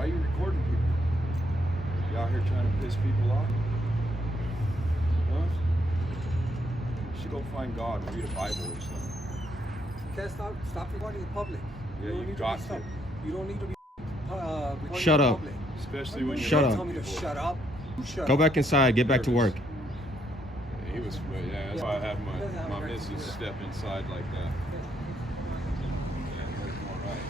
Why are you recording people? You out here trying to piss people off? Huh? You should go find God and read a Bible or something. You can't stop recording in public. Yeah, you got to. You don't need to be recording Shut in up. public. Especially when Shut you're up. Tell me to shut up. Go back inside. Get back to work. Yeah, he was, yeah, that's why I had my missus step inside like that. Yeah, that's more right.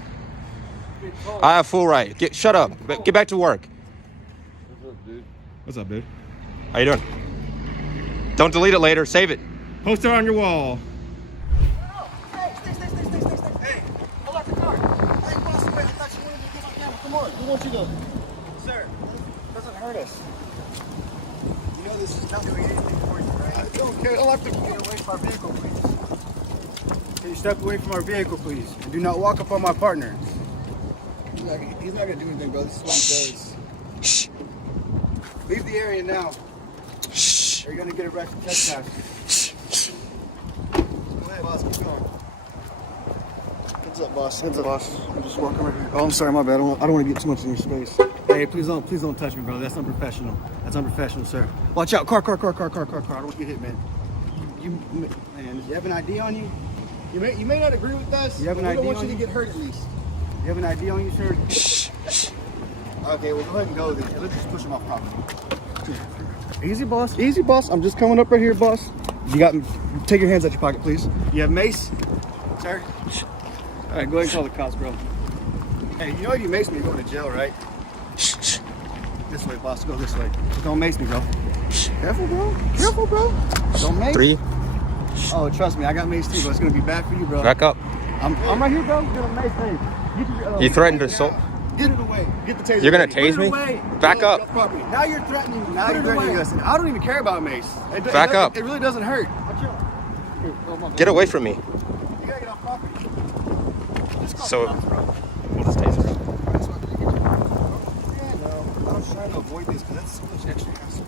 I have full right. Shut up. Get back to work. What's up, dude? What's up, dude? How you doing? Don't delete it later. Save it. Post it on your wall. Hey, stay. Hey, pull out the car. Hey, boss, wait, I thought you wanted to get on camera. Come on, we want you to. Sir, this doesn't hurt us. You know this is not doing anything for you, right? I don't care. I'll have to get away from our vehicle, please. Can you step away from our vehicle, please? And do not walk up on my partner. He's not gonna do anything, bro. This is what he does. Shh. Leave the area now. Shh. Or you're gonna get arrested for trespass. Shh. Go ahead, boss. Keep going. Heads up, boss. Heads up, boss. I'm just walking right here. Oh, I'm sorry, my bad. I don't want to get too much in your space. Hey, please don't touch me, bro. That's unprofessional. That's unprofessional, sir. Watch out. Car. I don't want you to get hit, man. Man, you have an ID on you? You may not agree with us. You have an ID on you? We don't want you to get hurt at least. You have an ID on you, sir? Shh. Okay, well, go ahead and go then. Let's just push him off property. Easy, boss. Easy, boss. I'm just coming up right here, boss. Take your hands out your pocket, please. You have mace? Sir? All right, go ahead and call the cops, bro. Hey, you know if you mace me, you're going to jail, right? This way, boss. Go this way. Don't mace me, bro. Careful, bro. Don't mace. 3. Oh, trust me, I got mace too, but it's going to be bad for you, bro. Back up. I'm right here, bro. Get a mace, hey. You threatened to assault. Get it away. Get the taser. You're gonna tase me? Back up. Now you're threatening. Now you're threatening us. I don't even care about mace. Back up. It really doesn't hurt. Get away from me. You gotta get off property. So, we'll just tase her. Yeah, no. I'm just trying to avoid this because that's so much extra hassle.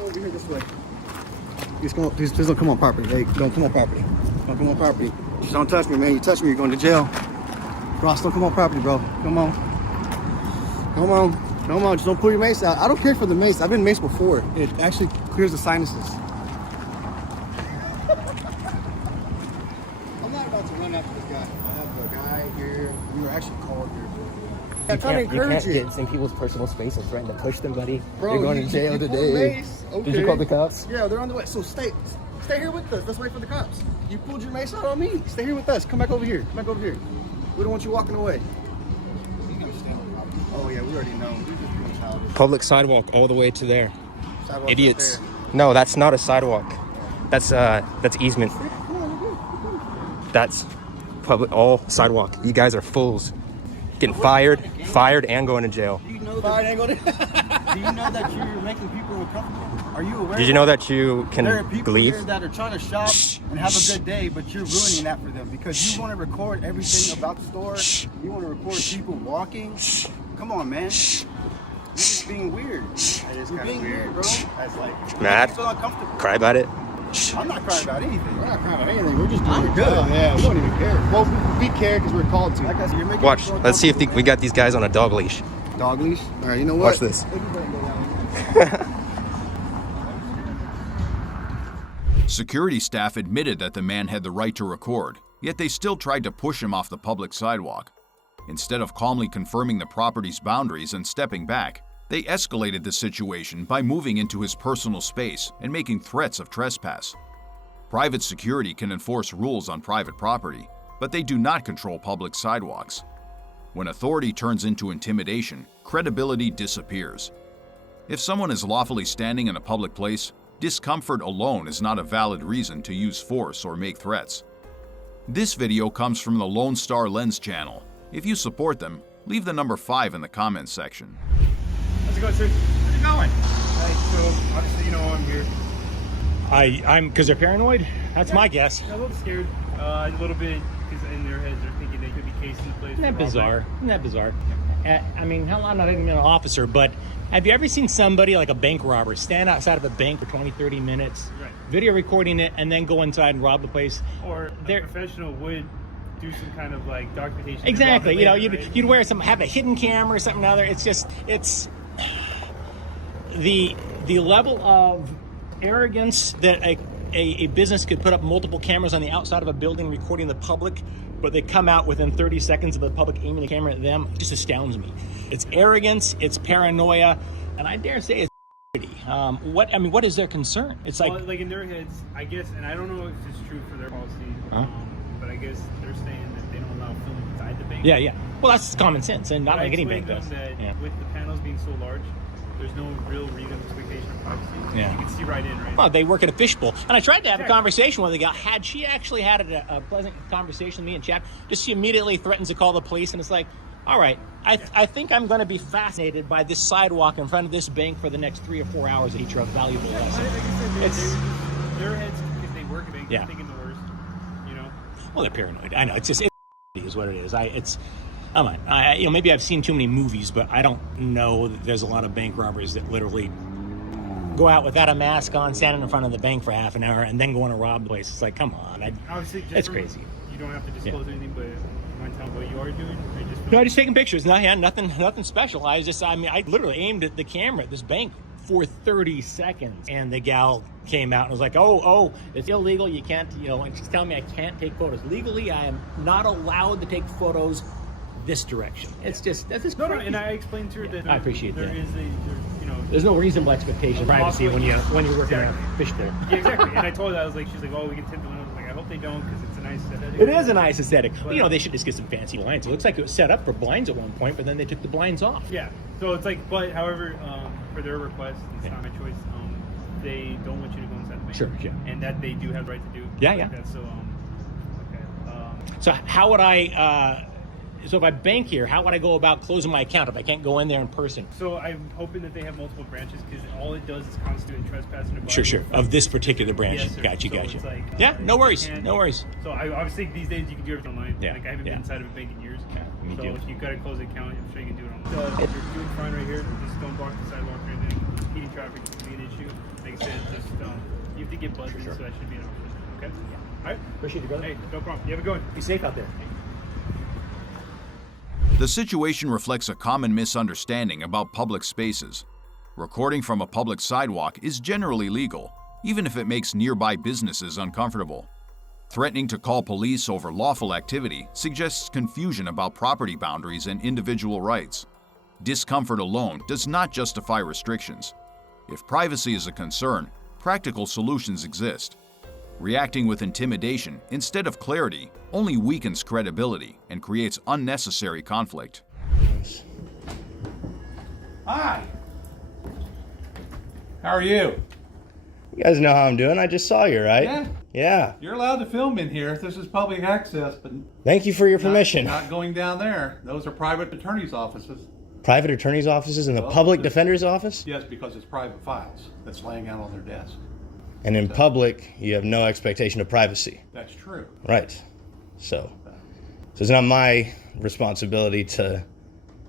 Over here this way. Please don't come on property. Hey, don't come on property. Don't come on property. Just don't touch me, man. You touch me, you're going to jail. Ross, don't come on property, bro. Come on. Just don't pull your mace out. I don't care for the mace. I've been maced before. It actually clears the sinuses. I'm not about to run after this guy. I have a guy here. We were actually called here. I'm trying to encourage you can't get in people's personal space and threaten to push them, buddy. Bro, you're going to jail today. Okay. Did you call the cops? Yeah, they're on the way. So stay here with us. Let's wait for the cops. You pulled your mace out on me. Stay here with us. Come back over here. We don't want you walking away. Oh yeah, we already know. We're just being childish. Public sidewalk all the way to there. Sidewalk's Idiots. up No, that's not a sidewalk. That's easement. there. Come on. That's public, all sidewalk. You guys are fools. Getting fired and going to jail. Do you know that you're making people uncomfortable? Are you aware? Did you know that you can there are people leave? here that are trying to shop and have a good day, but you're ruining that for them because you want to record everything about the store. You want to record people walking. Come on, man. You're just being weird. That is kind of weird, bro. That's like Mad? so uncomfortable. Cry about it? I'm not crying about anything. We're not crying about anything. We're just doing good. Yeah, we don't even care. Well, we care because we're called to. Like I said, you're making Watch. Let's see if we got these guys on a dog leash. dog leash. All right, you know what? Watch this. Security staff admitted that the man had the right to record, yet they still tried to push him off the public sidewalk. Instead of calmly confirming the property's boundaries and stepping back, they escalated the situation by moving into his personal space and making threats of trespass. Private security can enforce rules on private property, but they do not control public sidewalks. When authority turns into intimidation, credibility disappears. If someone is lawfully standing in a public place, discomfort alone is not a valid reason to use force or make threats. This video comes from the Lone Star Lens channel. If you support them, leave the number 5 in the comments section. How's it going, sir? going? So obviously, you know, I'm here. I'm because they're paranoid. That's my guess. A little scared, a little bit, because in their heads they're thinking they could be casing the place. Isn't that bizarre? Isn't that bizarre? I mean, hell, I'm not even an officer, but have you ever seen somebody like a bank robber stand outside of a bank for 20, 30 minutes, Right. video recording it, and then go inside and rob the place? Or a professional would do some kind of like documentation. Exactly. You know, later, you'd wear have a hidden camera or something other. It's just the level of arrogance that a business could put up multiple cameras on the outside of a building recording the public, but they come out within 30 seconds of the public aiming the camera at them, just astounds me. It's arrogance, it's paranoia, and I dare say it's what is their concern? It's like, well, like in their heads, I guess, and I don't know if it's true for their policy, but I guess they're saying that they don't allow film inside the bank. yeah. Well, that's common sense, and not I like any explained bank to does. them that Yeah. with the panels being so large, there's no real reason expectation of privacy. Yeah. You can see right in, right? Well, they work at a fishbowl. And I tried to have a conversation with the gal. Had she actually had a pleasant conversation with me and chat, just she immediately threatens to call the police. And it's like, all right, I think I'm going to be fascinated by this sidewalk in front of this bank for the next 3 or 4 hours and teach her a valuable lesson. Like I said, It's their heads, because they work at bank, Yeah. they're thinking the worst, you know? well, they're paranoid. I know. It's just it is what it is. Maybe I've seen too many movies, but I don't know that there's a lot of bank robbers that literally go out without a mask on, standing in front of the bank for half an hour, and then going to rob the place. It's like, come on. Obviously, just It's from- crazy. You don't have to disclose anything, but you want to tell them what you are doing? Or just No, just taking pictures. No, yeah, nothing special. I literally aimed at the camera at this bank for 30 seconds, and the gal came out and was like, oh, it's illegal. You can't, and she's telling me I can't take photos. Legally, I am not allowed to take photos this direction. It's just, that's just no, crazy. and I explained to her that I appreciate there that. is There's no reasonable expectation of privacy when you're working around a fishbowl. Yeah, exactly. And I told her, she's like, oh, we can tint the windows. I was like, I hope they don't, because it's a nice aesthetic. It is a nice aesthetic. But, they should just get some fancy blinds. It looks like it was set up for blinds at one point, but then they took the blinds off. Yeah. So it's like, but however, for their request, it's not my choice. They don't want you to go inside the bank. Sure, yeah. And that they do have the right to do. Yeah, like yeah. That. So, okay. So how would I, so if I bank here, how would I go about closing my account if I can't go in there in person? So I'm hoping that they have multiple branches, because all it does is constitute trespass and Sure. Of this particular branch. Yes, sir. Gotcha. So it's like, yeah, no worries. and- No worries. So I obviously these days you can do everything online. Yeah, Like I haven't yeah. been inside of a bank in years. me so too. if you got to close the account, I'm sure you can do it online. So if you're doing fine right here, just don't block the sidewalk or anything. Speeding traffic is gonna be an issue. Like I said, just you have to get buzzed, so that should be an option. Okay. All right. Appreciate you, brother. Hey, no problem. You have a good one. Be safe out there. The situation reflects a common misunderstanding about public spaces. Recording from a public sidewalk is generally legal, even if it makes nearby businesses uncomfortable. Threatening to call police over lawful activity suggests confusion about property boundaries and individual rights. Discomfort alone does not justify restrictions. If privacy is a concern, practical solutions exist. Reacting with intimidation instead of clarity only weakens credibility and creates unnecessary conflict. Hi. How are you? You guys know how I'm doing. I just saw you, right? Yeah. Yeah. You're allowed to film in here. This is public access, but Thank you for your permission. not going down there. Those are private attorney's offices. Private attorney's offices and the Well, public just- defender's office? Yes, because it's private files that's laying out on their desk. And in public, you have no expectation of privacy. That's true. Right. So it's not my responsibility to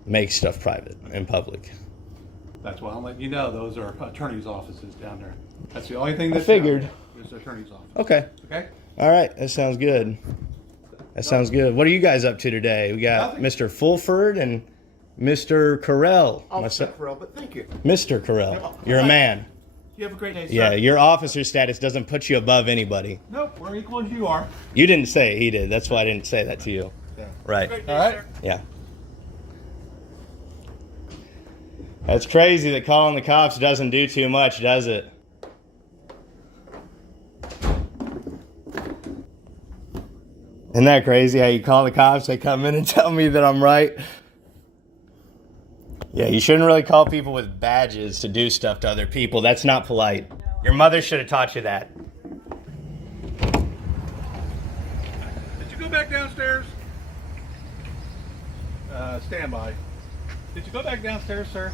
make stuff private in public. That's why I'm letting you know those are attorney's offices down there. That's the only thing that's figured. down there is the attorney's office. Okay. Okay? All right. That sounds good. That sounds good. What are you guys up to today? We got Nothing. Mr. Fulford and Mr. Carell. Officer Carell, but thank you. Mr. Carell. You're a man. You have a great day, sir. Yeah, your officer status doesn't put you above anybody. Nope, we're equal as you are. You didn't say it, he did. That's why I didn't say that to you. Yeah. Right. Great day, All right. sir. Yeah. That's crazy that calling the cops doesn't do too much, does it? Isn't that crazy how you call the cops, they come in and tell me that I'm right? Yeah, you shouldn't really call people with badges to do stuff to other people. That's not polite. Your mother should have taught you that. Did you go back downstairs? Stand by. Did you go back downstairs, sir?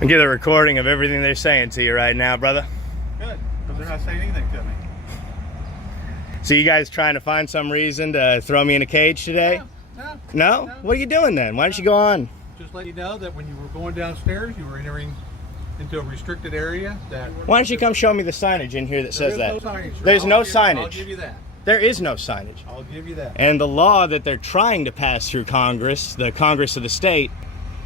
And get a recording of everything they're saying to you right now, brother. Good, because they're not saying anything to me. So you guys trying to find some reason to throw me in a cage today? No? What are you doing then? Why don't you go on? Just let you know that when you were going downstairs, you were entering into a restricted area. That Why don't you come show me the signage in here that says that? no signage, sir. There's no I'll signage. give you that. There is no signage. I'll give you that. And the law that they're trying to pass through Congress, the Congress of the state,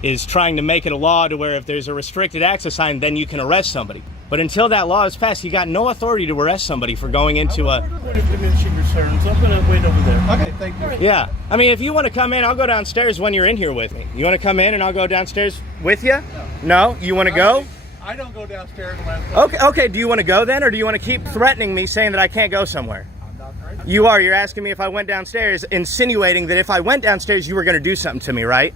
is trying to make it a law to where if there's a restricted access sign, then you can arrest somebody. But until that law is passed, you got no authority to arrest somebody for going into a... Diminishing returns. I'm going to wait over there. Okay, thank you. Yeah. I mean, if you want to come in, I'll go downstairs when you're in here with me. You want to come in and I'll go downstairs with you? No? You want to go? I don't go downstairs unless... Okay. Do you want to go then, or do you want to keep threatening me saying that I can't go somewhere? I'm not threatening. You are. You're asking me if I went downstairs, insinuating that if I went downstairs, you were going to do something to me, right?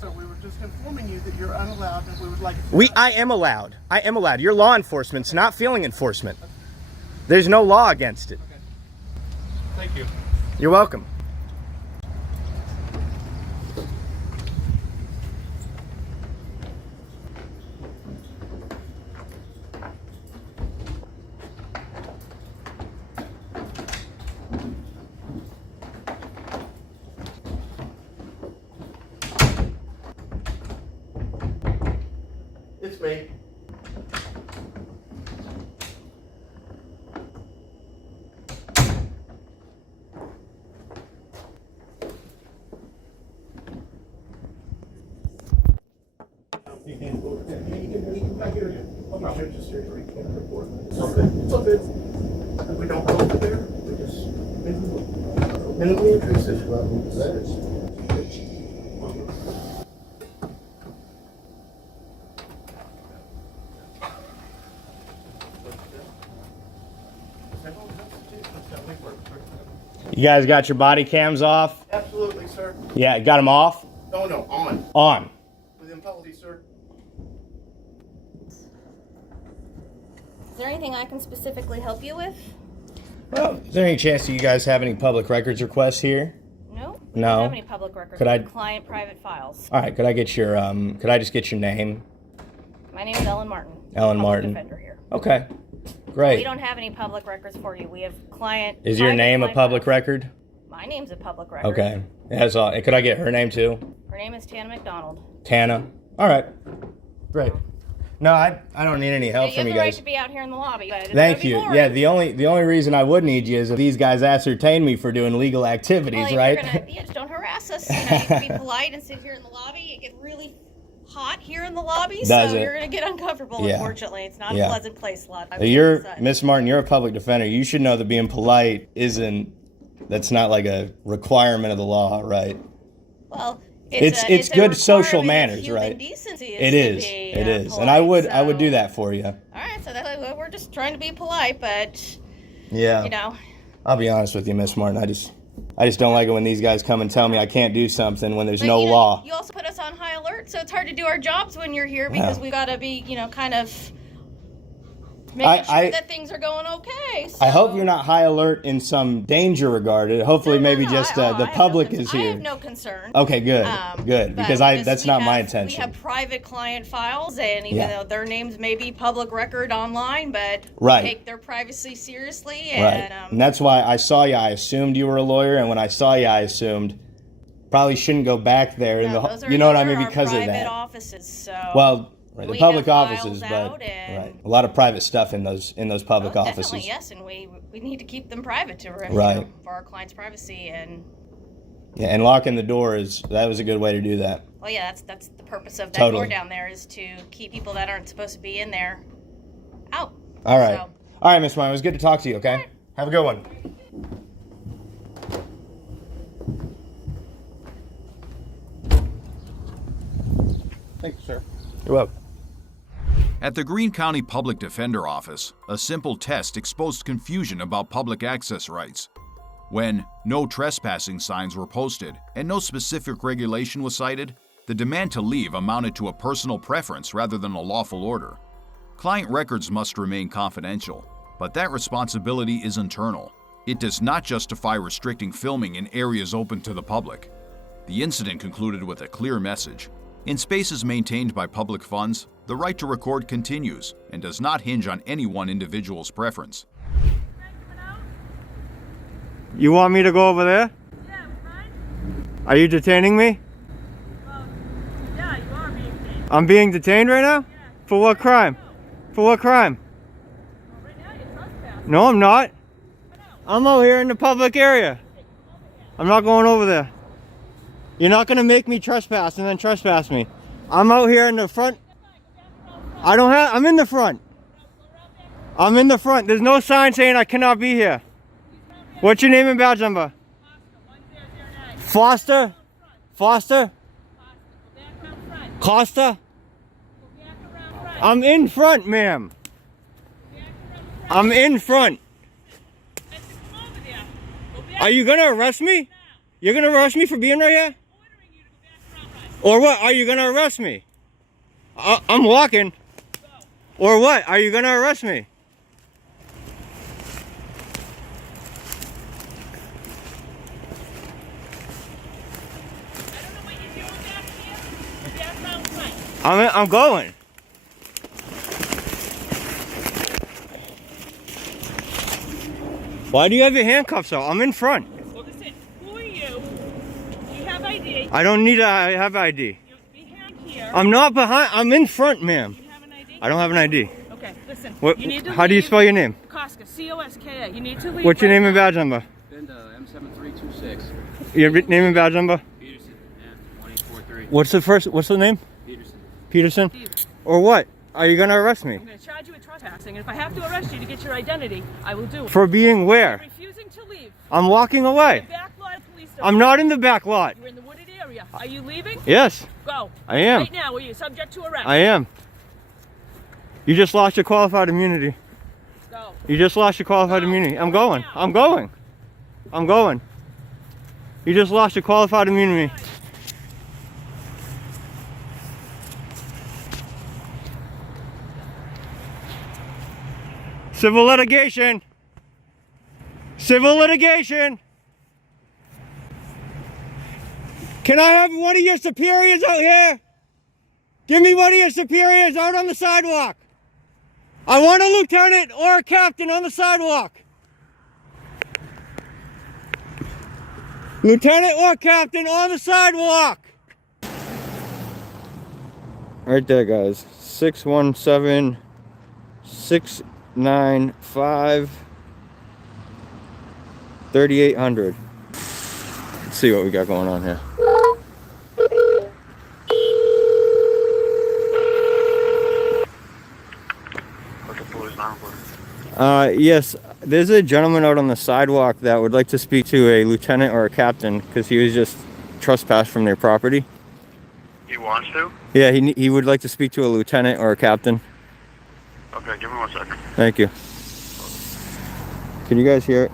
So we were just informing you that you're unallowed and we would like... I am allowed. I am allowed. You're law enforcement. It's not feeling enforcement. There's no law against it. Okay. Thank you. You're welcome. It's me. We don't go over there. We just... You guys got your body cams off? Absolutely, sir. Yeah, got them off? Oh, no, on. On. Within policy, sir. Is there anything I can specifically help you with? Well, is there any chance that you guys have any public records requests here? No. We No. don't have any public records. Could I- Client private files. All right, could I get your could I just get your name? My name is Ellen Martin. Ellen Public Martin. Defender here. Okay. Great. We don't have any public records for you. We have client. Is your private name a client public files. record? My name's a public record. Okay. That's all. Could I get her name too? Her name is Tana McDonald. Tana. All right. Great. No, I don't need any help You from have you the right guys. to be out here in the lobby. But it's Thank gonna be you. boring. Yeah, the only reason I would need you is if these guys ascertain me for doing legal activities, Well, if right? You're gonna, just don't harass us. You can be polite and sit here in the lobby. It gets really hot here in the lobby, Does so it? you're going to get uncomfortable, Yeah. unfortunately. It's not Yeah. a pleasant place a lot of times. You're Inside. Miss Martin. You're a public defender. You should know that being polite isn't. That's not like a requirement of the law, right? Well, It's a good social requirement of manners, human right? Decency It to is. be, It is. polite, And I would do so- that for you. All right, so that's, we're just trying to be polite, but Yeah. you know, I'll be honest with you, Miss Martin. I just don't like it when these guys come and tell me I can't do something when there's but, no you know, law. You also put us on high alert, so it's hard to do our jobs when you're here because Yeah. we got to be, kind of making sure that things are going okay. So. I hope you're not high alert in some danger regarded. Hopefully, maybe just the I have public no is I here. have no concern. Okay, good, good, But because that's not my intention. We have private client files, and even Yeah. though their names may be public record online, but Right. we take their privacy seriously. Right, And, and that's why I saw you. I assumed you were a lawyer, and when I saw you, I assumed probably shouldn't go back there. no, those are, you know what I those mean? are our Because of private that. offices. So Well, right, the we public have files offices, out but and- right, a lot of private stuff in those public Well, offices. definitely yes, and we need to keep them private to Right. for our clients' privacy. And Yeah, and locking the door that was a good way to do that. well, yeah, that's the purpose of that Totally. door down there is to keep people that aren't supposed to be in there out. All right, So, all right, Miss Martin. It was good to talk to you. Okay, have a good one. Thank you, sir. You're welcome. At the Greene County Public Defender Office, a simple test exposed confusion about public access rights. When no trespassing signs were posted and no specific regulation was cited, the demand to leave amounted to a personal preference rather than a lawful order. Client records must remain confidential, but that responsibility is internal. It does not justify restricting filming in areas open to the public. The incident concluded with a clear message. In spaces maintained by public funds, the right to record continues and does not hinge on any one individual's preference. You want me to go over there? Yeah, fine. Are you detaining me? Well, yeah, you are being detained. I'm being detained right now? Yeah. For what crime? For what crime? Well, right now you're trespassing. No, I'm not. I'm out here in the public area. I'm not going over there. You're not gonna make me trespass and then trespass me. I'm out here in the front. I'm in the front. I'm in the front. There's no sign saying I cannot be here. What's your name and badge number? Foster? Foster? Costa? I'm in front, ma'am. I'm in front. Are you gonna arrest me? You're gonna arrest me for being right here? Or what? Are you gonna arrest me? I'm walking. Or what? Are you gonna arrest me? I'm going. Why do you have your handcuffs out? I'm in front. Well, listen, who are you? You have ID. I don't need to have ID. You're behind here. I'm not behind. I'm in front, ma'am. You have an ID? I don't have an ID. Okay, listen. What? You need to How do you leave. spell your name? Koska, C-O-S-K-A. You need to leave. What's your right name and now. badge number? M7326. Your name and badge number? Peterson, M243. What's the name? Peterson. Peterson? Or what? Are you gonna arrest me? I'm going to charge you with trespassing, and if I have to arrest you to get your identity, I will do it. For being where? Refusing to leave. I'm walking away. The back lot of police. I'm not in the back lot. You're in the wooded area. Are you leaving? Yes. Go. I am. Right now, are you subject to arrest? I am. You just lost your qualified immunity. Go. You just lost your qualified immunity. I'm going. I'm going. I'm going. You just lost your qualified immunity. Civil litigation. Civil litigation. Can I have one of your superiors out here? Give me one of your superiors out on the sidewalk. I want a lieutenant or a captain on the sidewalk. Lieutenant or captain on the sidewalk. Right there, guys. 617 695 3800. Let's see what we got going on here. Yes, there's a gentleman out on the sidewalk that would like to speak to a lieutenant or a captain because he was just trespassed from their property. He wants to? Yeah, he would like to speak to a lieutenant or a captain. Okay, give me 1 second. Thank you. Can you guys hear it?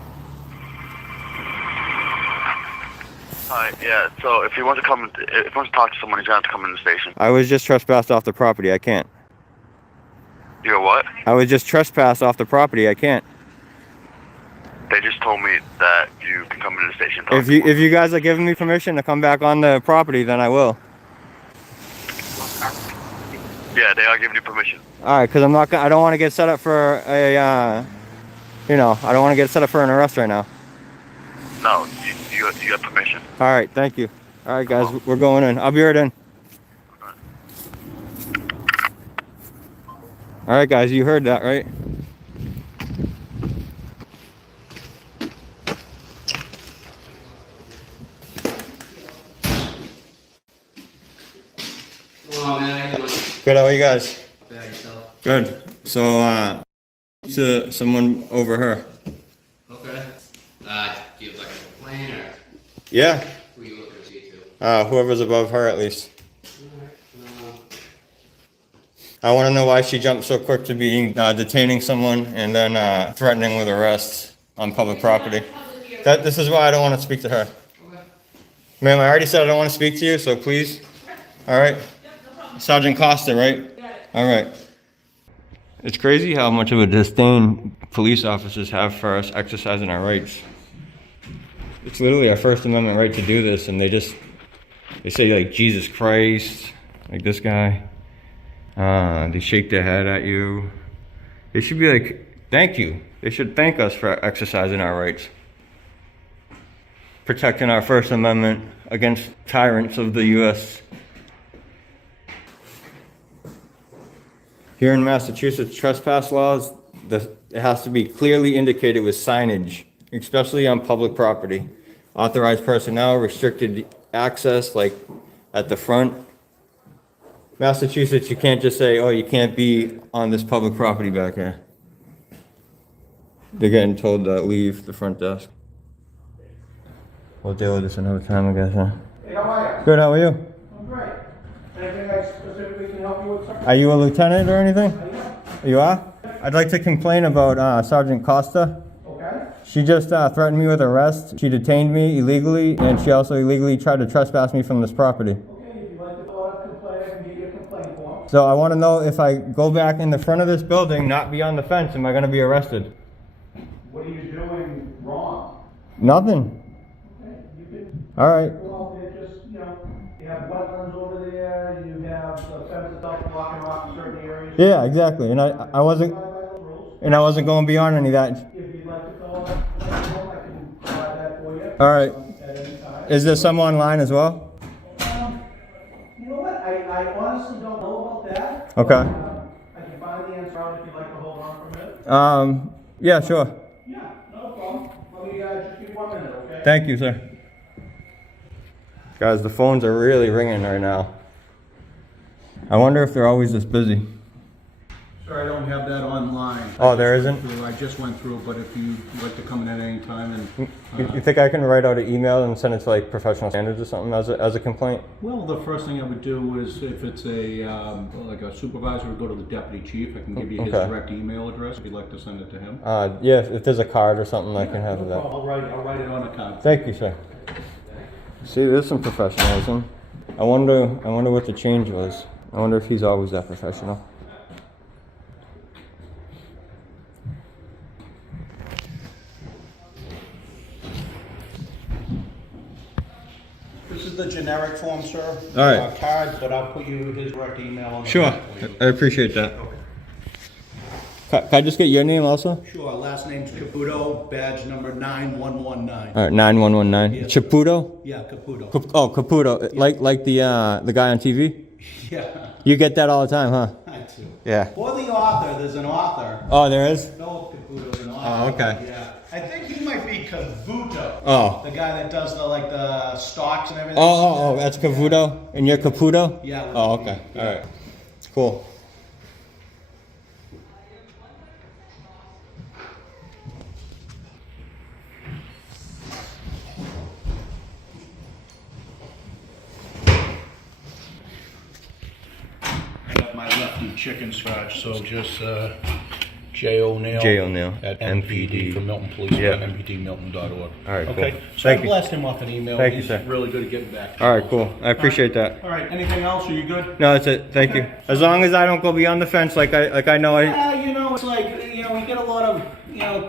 Hi, yeah, so if he wants to come, if he wants to talk to someone, he's going to have to come in the station. I was just trespassed off the property. I can't. You're what? I was just trespassed off the property. I can't. They just told me that you can come into the station. If you guys are giving me permission to come back on the property, then I will. Yeah, they are giving you permission. All right, because I don't want to get set up for a, I don't want to get set up for an arrest right now. No, you got permission. All right, thank you. All right, guys, we're going in. I'll be right in. All right, guys, you heard that, right? Oh man, Good, how are you guys? bad yourself. Good. So, to someone over her. Okay. Do you have like a complaint or Yeah. who you looking to speak to? Whoever's above her, at least. I want to know why she jumped so quick to being detaining someone and then threatening with arrest on public property. This is why I don't want to speak to her. Ma'am, I already said I don't want to speak to you, so please. All right. Sergeant Costa, right? All right. It's crazy how much of a disdain police officers have for us exercising our rights. It's literally our First Amendment right to do this, and they say like Jesus Christ, Like this guy. They shake their head at you. They should be like, thank you. They should thank us for exercising our rights. Protecting our First Amendment against tyrants of the U.S. Here in Massachusetts, trespass laws, it has to be clearly indicated with signage, especially on public property. Authorized personnel, restricted access, like at the front. Massachusetts, you can't just say, oh, you can't be on this public property back here. They're getting told to leave the front desk. We'll deal with this another time, I guess, huh? Hey, how are you? Good, how are you? I'm great. Anything I specifically can help you with, sir? Are you a lieutenant or anything? You are? I'd like to complain about Sergeant Costa. Okay. She just threatened me with arrest. She detained me illegally, and she also illegally tried to trespass me from this property. Okay, if you'd like to fill out a complaint, I can get you a complaint form. So I want to know, if I go back in the front of this building, not beyond the fence, am I going to be arrested? What are you doing wrong? Nothing. Okay, you can All right. go out there, just, you have wetlands over there, you have the fence itself blocking off certain areas. Yeah, exactly. And I wasn't going beyond any of that. If you'd like to fill out a complaint form, I can provide that for you. All right. At any time. Is there some online as well? You know what, I honestly don't know about that. Okay. I can find the answer out if you'd like to hold on for a minute. Yeah, sure. Yeah, no problem. Let me just give you 1 minute, okay? Thank you, sir. Guys, the phones are really ringing right now. I wonder if they're always this busy. Sir, I don't have that online. Oh, there isn't? I just went through, but if you'd like to come in at any time and... You think I can write out an email and send it to like professional standards or something as a complaint? Well, the first thing I would do is, if it's like a supervisor, would go to the deputy chief. I can give you his direct email address if you'd like to send it to him. Yeah, if there's a card or something, I can have that. I'll write it on a card. Thank you, sir. See, there's some professionalism. I wonder what the change was. I wonder if he's always that professional. This is the generic form, sir. All right. Card, but I'll put you his direct email on the Sure, back for you. I appreciate that. Can I just get your name also? Sure, last name's Caputo, badge number 9119. All right, 9119. Yes, Caputo? Yeah, Caputo. Caputo. Yeah. Like the guy on TV? Yeah. You get that all the time, huh? I do. Yeah. For the author, there's an author. Oh, there is? Philip Caputo's an author. Oh, okay. Yeah. I think he might be Cavuto. Oh. The guy that does the stocks and everything. Oh, that's Cavuto? And you're Caputo? Yeah. Oh, okay. All right. Cool. I got my lefty chicken scratch, so just J. O'Neill. J. O'Neill. At MPD for Milton Police. Yeah. MPDMilton.org. All right, cool. Okay. So Thank I you. blast him off an email. Thank you, He's sir. really good at getting back to All you. right, cool. I appreciate that. All right. Anything else? Are you good? No, that's it. Thank you. As long as I don't go beyond the fence, like I know I. It's like, we get a lot of,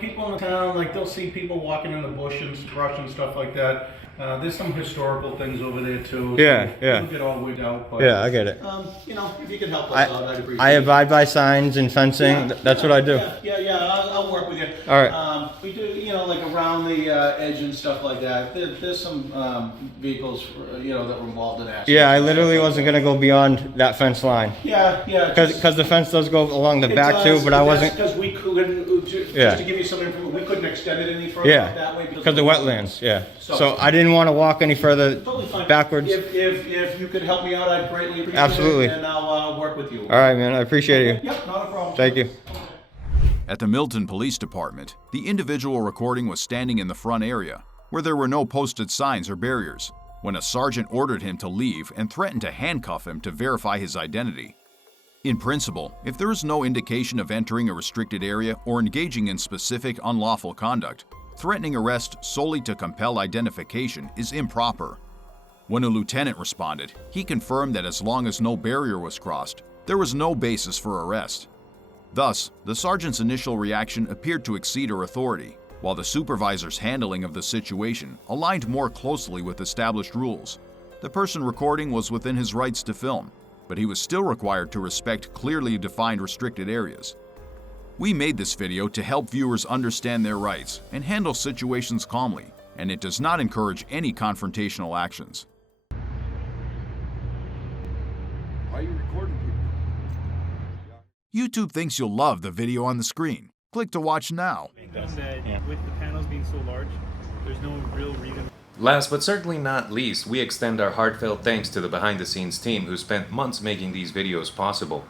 people in the town, like they'll see people walking in the brush and stuff like that. There's some historical things over there too. Yeah, so yeah. Don't get all wigged out. But, Yeah, I get it. If you could help us out, I'd appreciate it. I abide by signs and fencing. That's what I do. Yeah, I'll work with you. All right. We do, like around the edge and stuff like that. There's some vehicles, that were involved in accidents. Yeah, I literally wasn't gonna go beyond that fence line. Yeah. Because the fence does go along the back too, but I wasn't. Because we couldn't, just to give you some information, we couldn't extend it any further that way. Because of wetlands, yeah. So I didn't want to walk any further Totally fine. backwards. If you could help me out, I'd greatly appreciate Absolutely. it. And I'll work with you. All right, man. I appreciate you. Yep, not a problem. Thank you. At the Milton Police Department, the individual recording was standing in the front area, where there were no posted signs or barriers, when a sergeant ordered him to leave and threatened to handcuff him to verify his identity. In principle, if there is no indication of entering a restricted area or engaging in specific unlawful conduct, threatening arrest solely to compel identification is improper. When a lieutenant responded, he confirmed that as long as no barrier was crossed, there was no basis for arrest. Thus, the sergeant's initial reaction appeared to exceed her authority, while the supervisor's handling of the situation aligned more closely with established rules. The person recording was within his rights to film, but he was still required to respect clearly defined restricted areas. We made this video to help viewers understand their rights and handle situations calmly, and it does not encourage any confrontational actions. Why are you recording people? YouTube thinks you'll love the video on the screen. Click to watch now. That with the panels being so large, there's no real reason. Last but certainly not least, we extend our heartfelt thanks to the behind-the-scenes team who spent months making these videos possible.